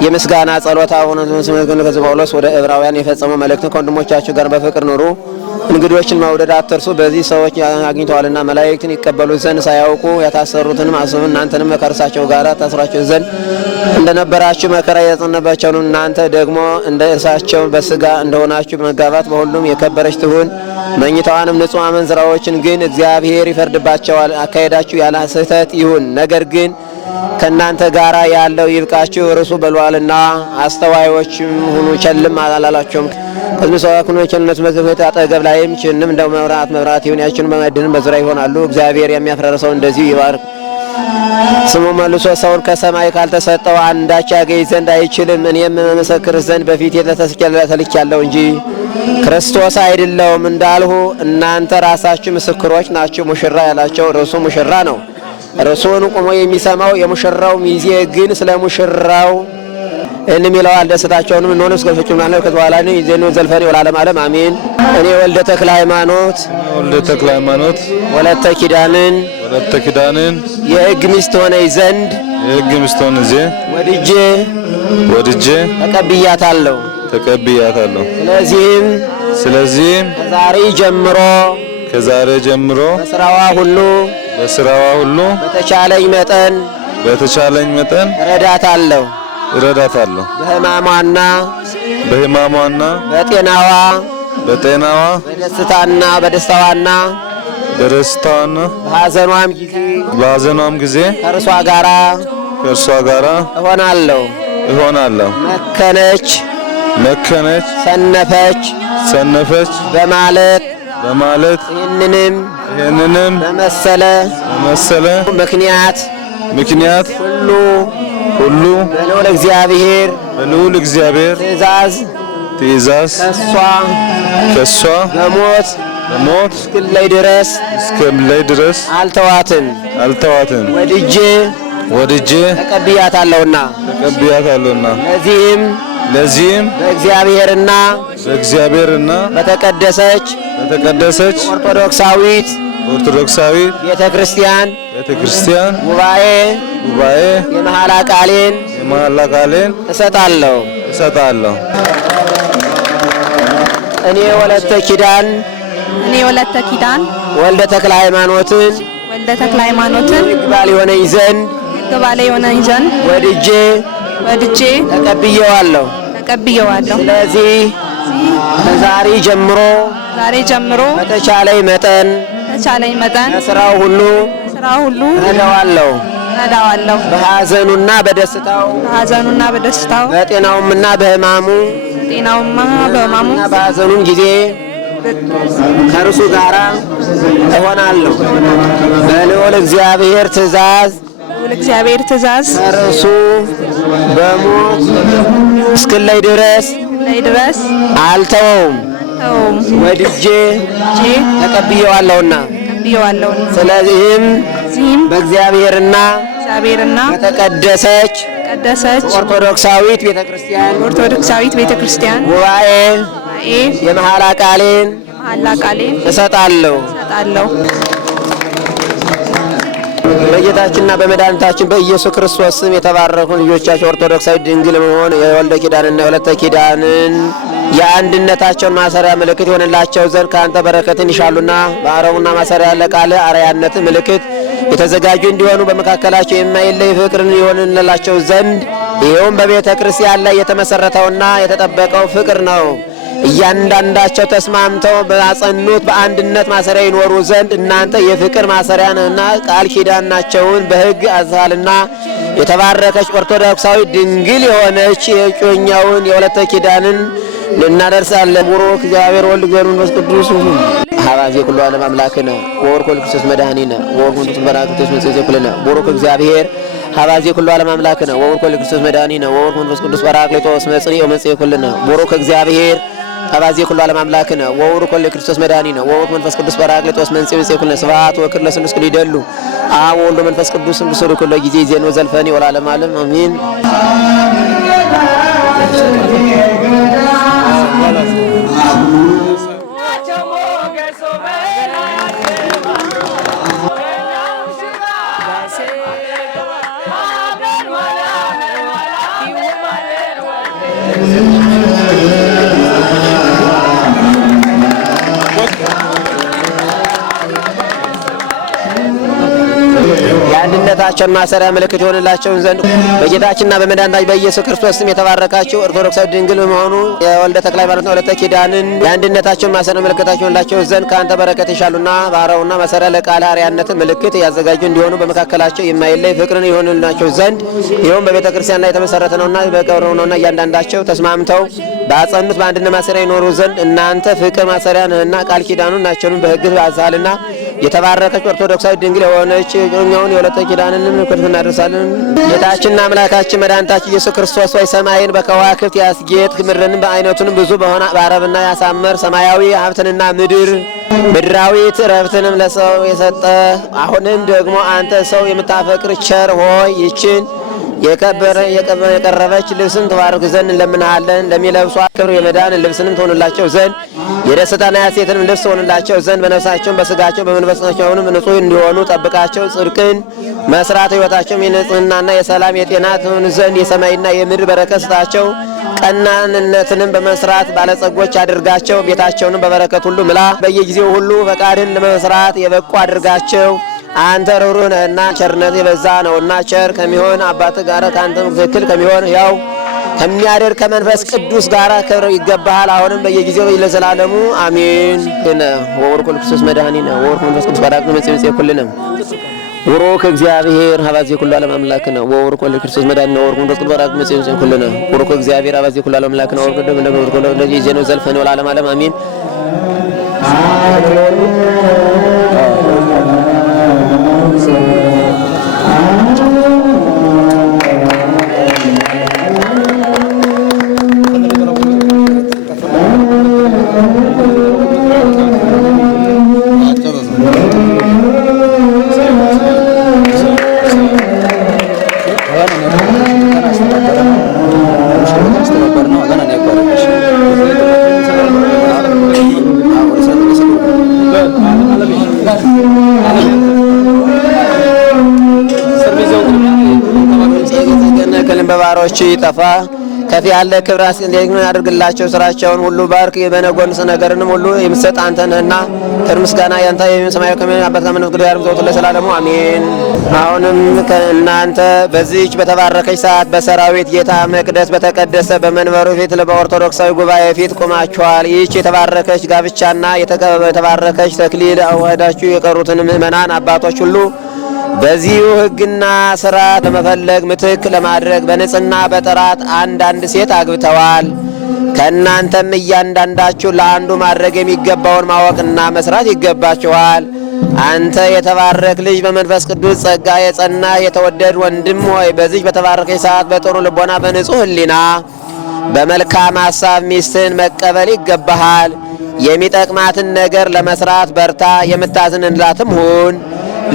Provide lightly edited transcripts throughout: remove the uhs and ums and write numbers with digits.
የምስጋና ጸሎት አሁን ከዚህ ጳውሎስ ወደ ዕብራውያን የፈጸመው መልእክትን ከወንድሞቻችሁ ጋር በፍቅር ኑሩ፣ እንግዶችን መውደድ አትርሱ። በዚህ ሰዎች አግኝተዋልና መላእክትን ይቀበሉ ዘንድ ሳያውቁ ያታሰሩትንም አስቡ። እናንተንም ከእርሳቸው ጋር ታስራችሁ ዘንድ እንደነበራችሁ መከራ የጸናባቸውን እናንተ ደግሞ እንደ እርሳቸው በስጋ እንደሆናችሁ መጋባት በሁሉም የከበረች ትሁን። መኝታዋንም ንጹሕ አመንዝራዎችን ግን እግዚአብሔር ይፈርድባቸዋል። አካሄዳችሁ ያለ ስህተት ይሁን፣ ነገር ግን ከእናንተ ጋር ያለው ይብቃችሁ። እርሱ በሏልና አስተዋዮችም ሁኑ፣ ቸልም አላላቸውም። ከዝምሰዋኩን ቸልነት መዘፈት አጠገብ ላይም ችንም እንደው መብራት ይሁን። ያችን በመድንም በዙሪያ ይሆናሉ። እግዚአብሔር የሚያፈራርሰው እንደዚሁ ይባርክ። ስሙ መልሶ ሰውን ከሰማይ ካልተሰጠው አንዳች ያገኝ ዘንድ አይችልም። እኔም መመስክር ዘንድ በፊቴ ተልኬአለሁ እንጂ ክርስቶስ አይደለሁም እንዳልሁ እናንተ ራሳችሁ ምስክሮች ናችሁ። ሙሽራ ያላቸው እርሱ ሙሽራ ነው። እርሱን ቆሞ የሚሰማው የሙሽራው ሚዜ ግን ስለ ሙሽራው እንሚለዋል። ደስታቸውንም እንሆን እስከፈቹም ማለት ከበኋላ ነው ይዘኑ ዘልፈሪ ወላለም ዓለም አሜን። እኔ ወልደ ተክለ ሃይማኖት ወለተ ኪዳንን የሕግ ሚስት ሆነኝ ዘንድ ወድጄ ተቀብያታለሁ። ስለዚህም ከዛሬ ጀምሮ በስራዋ ሁሉ በተቻለኝ መጠን እረዳታለሁ። በሕማሟና በጤናዋ በደስታዋና በሐዘኗም ጊዜ ከእርሷ ጋራ እሆናለሁ። መከነች ሰነፈች በማለት ይህንንም በመሰለ ምክንያት ሁሉ በልዑል እግዚአብሔር ትእዛዝ ከሷ በሞት እስክለይ ድረስ አልተዋትም። ወድጄ ተቀብያታለሁና ለዚህም በእግዚአብሔርና በተቀደሰች ኦርቶዶክሳዊት ቤተክርስቲያን ጉባኤ የመሐላ ቃሌን እሰጣለሁ። እኔ ወለተ ኪዳን ወልደ ተክለ ሃይማኖትን ግባል የሆነኝ ዘንድ ወድጄ ተቀብየዋለሁ። ስለዚህ ከዛሬ ጀምሮ በተቻለኝ መጠን ስራው ሁሉ እረዳዋለሁ። በሐዘኑና በደስታው በጤናውምና በሕማሙ በሐዘኑም ጊዜ ከእርሱ ጋራ እሆናለሁ። በልዑል እግዚአብሔር ትእዛዝ እርሱ በሞት እስክለይ ድረስ አልተወውም። ወድጄ ተቀብየዋለሁና ስለዚህም በእግዚአብሔርና በተቀደሰች ኦርቶዶክሳዊት ቤተክርስቲያን ጉባኤ የመሐላ ቃሌን እሰጣለሁ። በጌታችንና በመድኃኒታችን በኢየሱስ ክርስቶስ ስም የተባረኩ ልጆቻቸው ኦርቶዶክሳዊ ድንግል መሆን የወልደ ኪዳንና የወለተ ኪዳንን የአንድነታቸውን ማሰሪያ ምልክት ይሆንላቸው ዘንድ ከአንተ በረከትን ይሻሉና በአረሙና ማሰሪያ ለቃለ አርያነት ምልክት የተዘጋጁ እንዲሆኑ በመካከላቸው የማይለይ ፍቅርን ይሆንላቸው ዘንድ ይኸውም በቤተ ክርስቲያን ላይ የተመሰረተውና የተጠበቀው ፍቅር ነው። እያንዳንዳቸው ተስማምተው በአጸኑት በአንድነት ማሰሪያ ይኖሩ ዘንድ እናንተ የፍቅር ማሰሪያና ቃል ኪዳናቸውን በሕግ አዛልና የተባረከች ኦርቶዶክሳዊ ድንግል የሆነች የጮኛውን የወለተ ኪዳንን እናደርሳለን። ቡሩክ እግዚአብሔር ወልድ እግዚአብሔር መንፈስ ቅዱስ ሀባዜ ኩሉ ዓለም አምላክነ ወወርኩ ክርስቶስ መድኃኒነ ወወርኩ መንፈስ በራክቶስ መጽዘኩልነ ቡሩክ እግዚአብሔር ሀባዜ ኩሉ ዓለም አምላክነ ወወርኩ ክርስቶስ መድኃኒነ ወወርኩ መንፈስ ቅዱስ በራክቶስ መጽዘኩልነ ቡሩክ እግዚአብሔር ሀባዜ ኩሉ ዓለም አምላክነ ወወርኩ ክርስቶስ መድኃኒነ ወወርኩ መንፈስ ቅዱስ በራክቶስ መጽዘኩልነ ስብሐት ወክብር ለስሉስ ቅዱስ ይደሉ አብ ወወልድ መንፈስ ቅዱስ ምስሉ ኩሉ ጊዜ ዜኖ ዘልፈኒ ወለዓለመ ዓለም አሜን። የሕይወታቸውን ማሰሪያ ምልክት ይሆንላቸው ዘንድ በጌታችንና በመድኃኒታችን በኢየሱስ ክርስቶስ ስም የተባረካችሁ ኦርቶዶክሳዊ ድንግል በመሆኑ የወልደ ተክለ ሃይማኖትና ወለተ ኪዳንን የአንድነታቸውን ማሰሪያ ምልክታቸው ይሆንላቸው ዘንድ ከአንተ በረከት ይሻሉና ባሕርያውና ማሰሪያ ለቃለ አርያነትን ምልክት ያዘጋጁ እንዲሆኑ በመካከላቸው የማይለይ ፍቅርን ይሆንላቸው ዘንድ ይኸውም በቤተ ክርስቲያን ላይ የተመሰረተ ነውና በቀብረው ነውና እያንዳንዳቸው ተስማምተው ባጸኑት በአንድነት ማሰሪያ ይኖሩ ዘንድ እናንተ ፍቅር ማሰሪያ ነህና ቃል ኪዳኑን ናቸውን በሕግ አዛልና የተባረከች ኦርቶዶክሳዊ ድንግል የሆነች የኛውን የወለተ ኪዳንን ምልክት እናደርሳለን። ጌታችንና አምላካችን መድኃኒታችን ኢየሱስ ክርስቶስ ሆይ ሰማይን በከዋክብት ያስጌጥ ምድርንም በአይነቱንም ብዙ በሆነ በአረብና ያሳመር ሰማያዊ ሀብትንና ምድራዊት ረፍትንም ለሰው የሰጠ አሁንም ደግሞ አንተ ሰው የምታፈቅር ቸር ሆይ ይችን የቀረበች ልብስን ተባረክ ዘንድ እንለምንሃለን። ለሚለብሷ ክብር የመዳን ልብስንም ትሆንላቸው ዘንድ የደስታና የሐሴትንም ልብስ ትሆንላቸው ዘንድ በነፍሳቸውም በስጋቸው በመንፈሳቸውም ንጹሕ እንዲሆኑ ጠብቃቸው። ጽድቅን መስራት ሕይወታቸውም የንጽህናና የሰላም የጤና ትሆን ዘንድ የሰማይና የምድር በረከት ስጣቸው። ቀናንነትንም በመስራት ባለጸጎች አድርጋቸው። ቤታቸውንም በበረከት ሁሉ ምላ። በየጊዜው ሁሉ ፈቃድን ለመስራት የበቁ አድርጋቸው። አንተ ርኅሩህ ነህና ቸርነት የበዛ ነውና ቸር ከሚሆን አባት ጋር ከአንተ ትክክል ከሚሆን ያው ከሚያደር ከመንፈስ ቅዱስ ጋር ክብር ይገባሃል አሁንም በየጊዜው ለዘላለሙ አሜን። ወወርቁ ክርስቶስ መድኃኒነ ወወርቁ መንፈስ ቅዱስ ባዳቅ መጽሐፍ ኩልነ ወሮክ እግዚአብሔር ሀባዜ ኩሉ ዓለም አምላክ ነው። ወወርቁ ክርስቶስ መድኃኒነ ወወርቁ መንፈስ ቅዱስ ባዳቅ መጽሐፍ ኩልነ ወሮክ እግዚአብሔር ሀባዜ ኩሉ ዓለም አምላክ ነው። ወወርቁ ደም ወርቁ ለዚህ ጀነው ዘልፈነ ወለዓለም ዓለም አሜን። በባሮች ይጠፋ ከፍ ያለ ክብር ያድርግላቸው። ስራቸውን ሁሉ ባርክ። በነጎንስ ነገርንም ሁሉ የምትሰጥ አንተ ነህና ክብር ምስጋና ያንተ የሰማያዊ ከመን አባት ከመንፈስ ቅዱስ ጋር ዘወትር ለዘላለሙ አሜን። አሁንም ከእናንተ በዚህች በተባረከች ሰዓት በሰራዊት ጌታ መቅደስ በተቀደሰ በመንበሩ ፊት በኦርቶዶክሳዊ ጉባኤ ፊት ቆማችኋል። ይህች የተባረከች ጋብቻና የተባረከች ተክሊል አዋህዳችሁ የቀሩትን ምእመናን አባቶች ሁሉ በዚሁ ሕግና ሥርዓት ለመፈለግ ምትክ ለማድረግ በንጽህና በጥራት አንዳንድ ሴት አግብተዋል። ከእናንተም እያንዳንዳችሁ ለአንዱ ማድረግ የሚገባውን ማወቅና መስራት ይገባችኋል። አንተ የተባረክ ልጅ በመንፈስ ቅዱስ ጸጋ የጸና የተወደድ ወንድም ሆይ በዚህ በተባረከች ሰዓት በጥሩ ልቦና በንጹሕ ሕሊና በመልካም ሐሳብ ሚስትን መቀበል ይገባሃል። የሚጠቅማትን ነገር ለመስራት በርታ፣ የምታዝንላትም ሁን።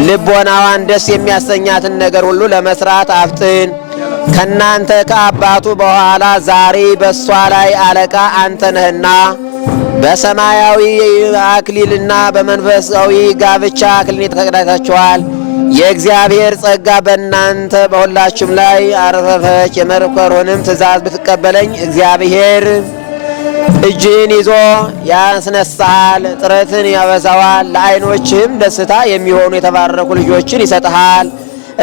ልቦናዋን ደስ የሚያሰኛትን ነገር ሁሉ ለመስራት አፍጥን። ከናንተ ከአባቱ በኋላ ዛሬ በሷ ላይ አለቃ አንተ ነህና በሰማያዊ አክሊልና በመንፈሳዊ ጋብቻ አክሊል ተቀዳጅታችኋል። የእግዚአብሔር ጸጋ በእናንተ በሁላችሁም ላይ አረፈች። የመከሩንም ትእዛዝ ብትቀበለኝ እግዚአብሔር እጅህን ይዞ ያስነሳሃል፣ ጥረትን ያበዛዋል። ለዓይኖችህም ደስታ የሚሆኑ የተባረኩ ልጆችን ይሰጥሃል።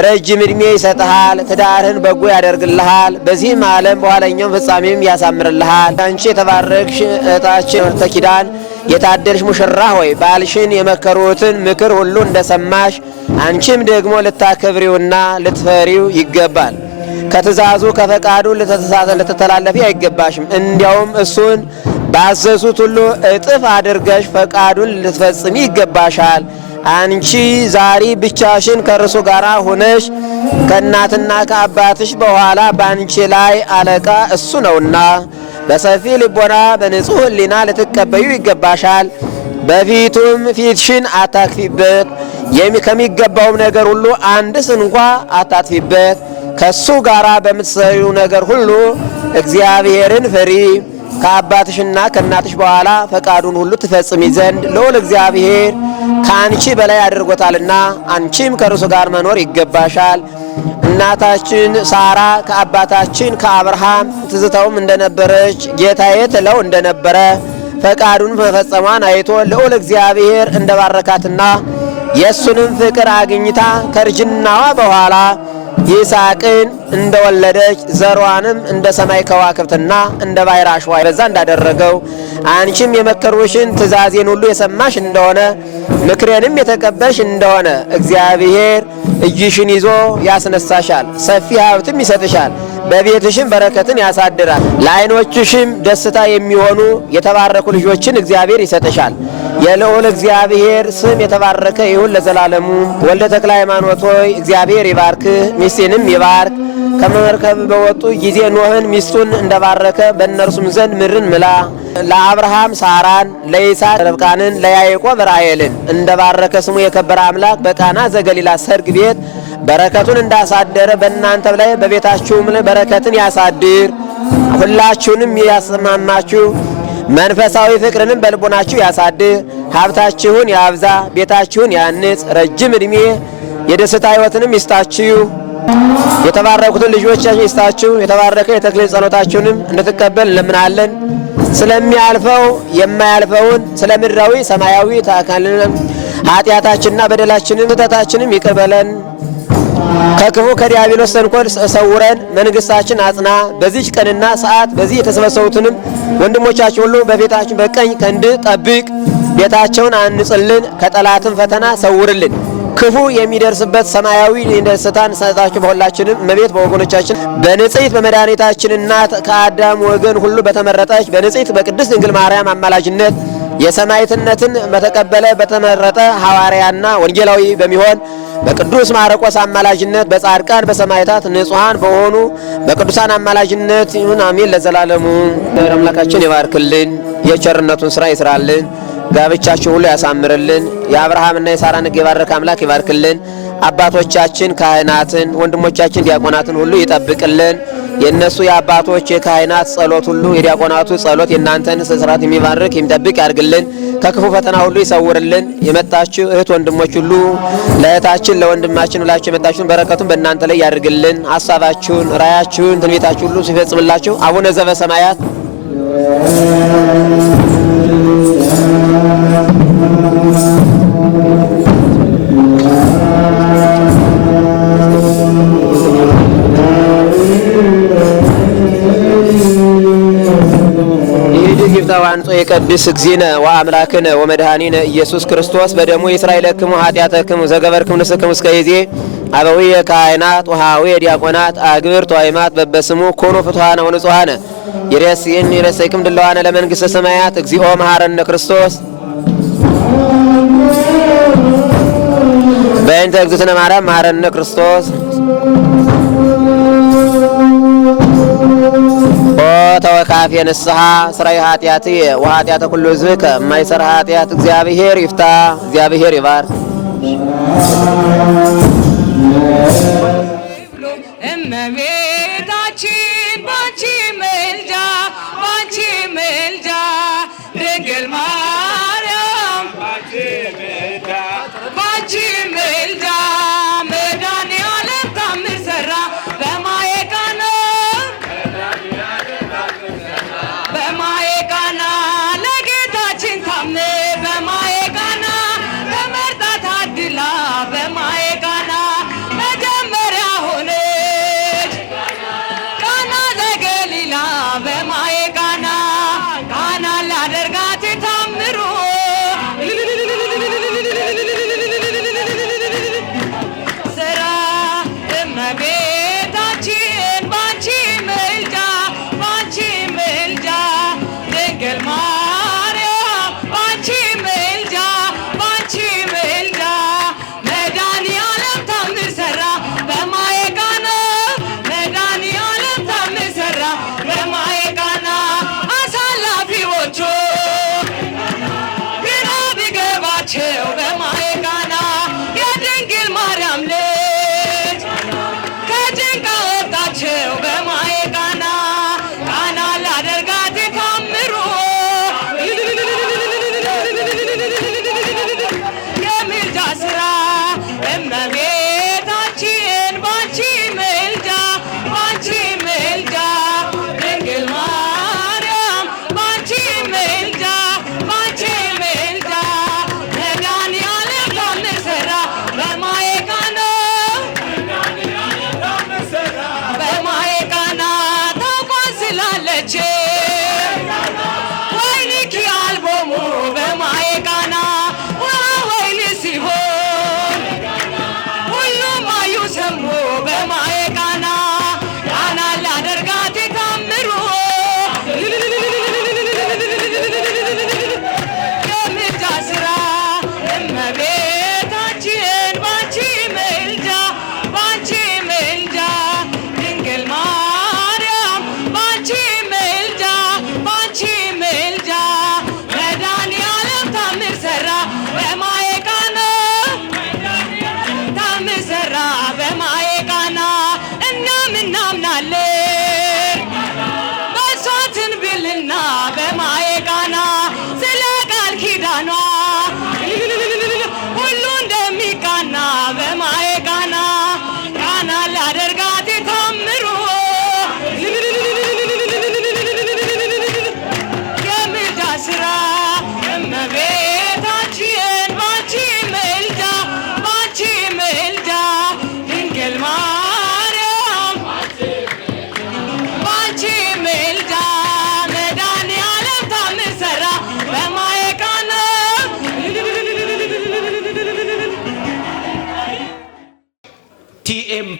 ረጅም ዕድሜ ይሰጥሃል። ትዳርህን በጎ ያደርግልሃል። በዚህም ዓለም በኋለኛውም ፍጻሜም ያሳምርልሃል። አንቺ የተባረክሽ እህታችን ወለተ ኪዳን የታደልሽ ሙሽራ ሆይ ባልሽን የመከሩትን ምክር ሁሉ እንደሰማሽ አንቺም ደግሞ ልታከብሪውና ልትፈሪው ይገባል። ከትእዛዙ ከፈቃዱ ልትተላለፊ አይገባሽም። እንዲያውም እሱን ባዘዙት ሁሉ እጥፍ አድርገሽ ፈቃዱን ልትፈጽሚ ይገባሻል። አንቺ ዛሬ ብቻሽን ከእርሱ ጋር ሆነሽ ከእናትና ከአባትሽ በኋላ በአንቺ ላይ አለቃ እሱ ነውና በሰፊ ልቦና በንጹሕ ሕሊና ልትቀበዩ ይገባሻል። በፊቱም ፊትሽን አታክፊበት። ከሚገባውም ነገር ሁሉ አንድስ እንኳ አታጥፊበት። ከሱ ጋራ በምትሰሪው ነገር ሁሉ እግዚአብሔርን ፍሪ። ከአባትሽና ከእናትሽ በኋላ ፈቃዱን ሁሉ ትፈጽሚ ዘንድ ልዑል እግዚአብሔር ከአንቺ በላይ አድርጎታልና አንቺም ከእርሱ ጋር መኖር ይገባሻል። እናታችን ሳራ ከአባታችን ከአብርሃም ትዝታውም እንደነበረች ጌታዬ ትለው እንደነበረ ፈቃዱን መፈጸሟን አይቶ ልዑል እግዚአብሔር እንደባረካትና የእሱንም ፍቅር አግኝታ ከእርጅናዋ በኋላ ይስሐቅን እንደወለደች ዘሯንም እንደ ሰማይ ከዋክብትና እንደ ባሕር አሸዋ በዛ እንዳደረገው አንቺም የመከሩሽን ትእዛዜን ሁሉ የሰማሽ እንደሆነ ምክሬንም የተቀበልሽ እንደሆነ እግዚአብሔር እጅሽን ይዞ ያስነሳሻል፣ ሰፊ ሀብትም ይሰጥሻል፣ በቤትሽም በረከትን ያሳድራል። ለዓይኖችሽም ደስታ የሚሆኑ የተባረኩ ልጆችን እግዚአብሔር ይሰጥሻል። የልዑል እግዚአብሔር ስም የተባረከ ይሁን ለዘላለሙ። ወልደ ተክለ ሃይማኖት ሆይ እግዚአብሔር ይባርክህ፣ ሚስቴንም ይባርክ። ከመርከብ በወጡ ጊዜ ኖህን ሚስቱን እንደባረከ በእነርሱም ዘንድ ምድርን ምላ። ለአብርሃም ሳራን፣ ለይስሐቅ ርብቃንን፣ ለያዕቆብ ራሔልን እንደባረከ ስሙ የከበረ አምላክ በቃና ዘገሊላ ሰርግ ቤት በረከቱን እንዳሳደረ በእናንተ ላይ በቤታችሁም ላይ በረከትን ያሳድር። ሁላችሁንም ያስማማችሁ፣ መንፈሳዊ ፍቅርንም በልቦናችሁ ያሳድር። ሀብታችሁን ያብዛ፣ ቤታችሁን ያንጽ፣ ረጅም ዕድሜ የደስታ ሕይወትንም ይስጣችሁ። የተባረኩትን ልጆቻችሁ ይስጣችሁ። የተባረከ የተክሊል ጸሎታችሁንም እንድትቀበል እንለምናለን። ስለሚያልፈው የማያልፈውን ስለ ምድራዊ ሰማያዊ ታካልን ኃጢአታችንና በደላችንን ስህተታችንም ይቅበለን። ከክፉ ከዲያብሎስ ተንኮል ሰውረን መንግስታችን አጽና። በዚች ቀንና ሰዓት በዚህ የተሰበሰቡትንም ወንድሞቻችን ሁሉ በቤታችን በቀኝ ክንድ ጠብቅ። ቤታቸውን አንጽልን፣ ከጠላትም ፈተና ሰውርልን። ክፉ የሚደርስበት ሰማያዊ ደስታን ሰጣችሁ። በሁላችንም እመቤት በወገኖቻችን በንጽሕት በመድኃኒታችን እናት ከአዳም ወገን ሁሉ በተመረጠች በንጽሕት በቅድስት ድንግል ማርያም አማላጅነት የሰማዕትነትን በተቀበለ በተመረጠ ሐዋርያና ወንጌላዊ በሚሆን በቅዱስ ማርቆስ አማላጅነት በጻድቃን በሰማዕታት ንጹሐን በሆኑ በቅዱሳን አማላጅነት ይሁን አሜን ለዘላለሙ። አምላካችን ይባርክልን፣ የቸርነቱን ሥራ ይስራልን፣ ጋብቻችሁ ሁሉ ያሳምርልን። የአብርሃምና የሳራን ሕግ የባረከ አምላክ ይባርክልን። አባቶቻችን ካህናትን፣ ወንድሞቻችን ዲያቆናትን ሁሉ ይጠብቅልን። የነሱ የአባቶች የካህናት ጸሎት ሁሉ የዲያቆናቱ ጸሎት የእናንተን ስርዓት የሚባርክ የሚጠብቅ ያድርግልን። ከክፉ ፈተና ሁሉ ይሰውርልን። የመጣችሁ እህት ወንድሞች ሁሉ ለእህታችን ለወንድማችን ሁላችሁ የመጣችሁን በረከቱን በእናንተ ላይ ያድርግልን። ሐሳባችሁን፣ ራያችሁን፣ ትንቢታችሁ ሁሉ ሲፈጽምላችሁ አቡነ ዘበሰማያት ዋንጾ የቀድስ እግዚእነ ወአምላክነ ወመድኃኒነ ኢየሱስ ክርስቶስ በደሙ የእስራኤልክሙ ኃጢአተክሙ ዘገበርክሙ ንስክሙ እስከ ይዜ አበዊየ ካህናት ወሃዊየ ዲያቆናት አግብር ተዋይማት በበስሙ ኮኑ ፍትሐነ ወንጹሐነ ይሬሰይክም ድለዋነ ለመንግሥተ ሰማያት እግዚኦ መሐረነ ክርስቶስ በእንተ እግዝእትነ ማርያም መሐረነ ክርስቶስ ተወካፌ ንስሐ ስራይ ኃጢአት ወኃጢአተ ኩሉ ሕዝብ ከማይሰራ ኃጢአት እግዚአብሔር ይፍታ። እግዚአብሔር ይባርክ። እመቤታችን ባንቺ ምልጃ ድንግል ማርያም ባንቺ ምልጃ መድኃኔዓለም ታምር ሠራ በማየ ቃና ለጌታችን ታምር በማየ ቃና ተመርጣ ታድላ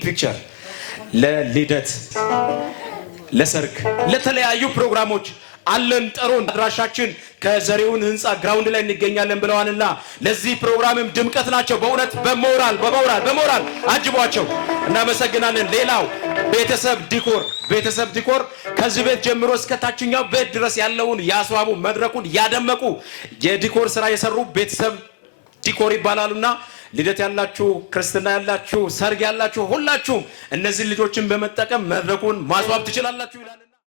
ፒክቸር ለልደት፣ ለሰርግ፣ ለተለያዩ ፕሮግራሞች አለን ጠሩን። አድራሻችን ከዘሪሁን ህንፃ ግራውንድ ላይ እንገኛለን ብለዋልና ለዚህ ፕሮግራምም ድምቀት ናቸው። በእውነት በሞራል አጅቧቸው። እናመሰግናለን። ሌላው ቤተሰብ ዲኮር ከዚህ ቤት ጀምሮ እስከ ታችኛው ቤት ድረስ ያለውን ያስዋቡ፣ መድረኩን ያደመቁ የዲኮር ስራ የሰሩ ቤተሰብ ዲኮር ይባላሉና ልደት ያላችሁ፣ ክርስትና ያላችሁ፣ ሰርግ ያላችሁ ሁላችሁም እነዚህ ልጆችን በመጠቀም መድረኩን ማስዋብ ትችላላችሁ ይላል።